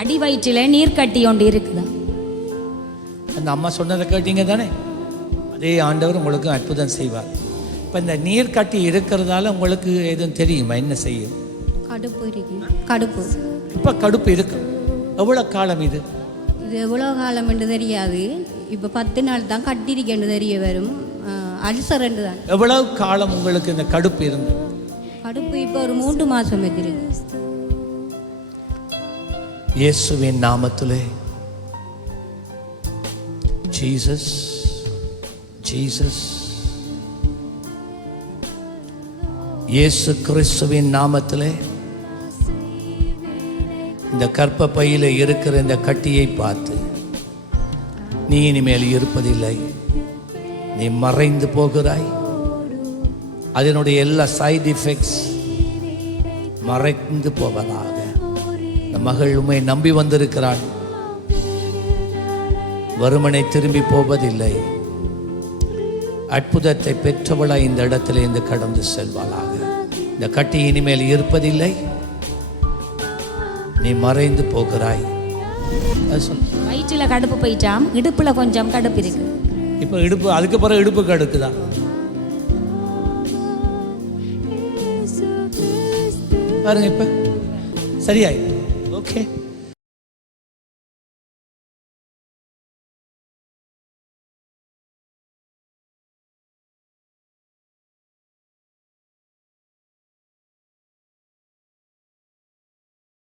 அடி வயிற்றில் நீர் கட்டி ஒன்று இருக்குதா? அந்த அம்மா சொன்னதை கேட்டீங்க தானே? அதே ஆண்டவர் உங்களுக்கு அற்புதம் செய்வார். இப்போ இந்த நீர் கட்டி இருக்கிறதால உங்களுக்கு எதுவும் தெரியுமா? என்ன செய்யும்? கடுப்பு இருக்கு. கடுப்பு இப்போ கடுப்பு இருக்கு. எவ்வளோ காலம் இது? இது எவ்வளோ காலம் என்று தெரியாது. இப்போ 10 நாள் தான் கட்டிருக்கேன்னு தெரிய வரும். அல்சர் என்று தான். எவ்வளவு காலம் உங்களுக்கு இந்த கடுப்பு இருந்து? கடுப்பு இப்போ ஒரு 3 மாதம் இருக்கு. இயேசுவின் நாமத்திலே ஜீசஸ் ஜீசஸ் இயேசு கிறிஸ்துவின் நாமத்திலே இந்த கர்ப்பப்பையில் இருக்கிற இந்த கட்டியை பார்த்து நீ இனிமேல் இருப்பதில்லை, நீ மறைந்து போகிறாய். அதனுடைய எல்லா சைடு எஃபெக்ட்ஸ் மறைந்து போவதாக. இந்த மகள் உம்மை நம்பி வந்திருக்கிறாள். வருமனை திரும்பி போவதில்லை. அற்புதத்தை பெற்றவளாய் இந்த இடத்துல இருந்து கடந்து செல்வாளாக. இந்த கட்டி இனிமேல் இருப்பதில்லை, நீ மறைந்து போகிறாய். வயிற்றில் கடுப்பு போயிட்டாம், இடுப்புல கொஞ்சம் கடுப்பு இருக்கு. இப்போ இடுப்பு, அதுக்கு பிறகு இடுப்பு கடுக்குதா? பாருங்க, இப்ப சரியாய். ஓகே.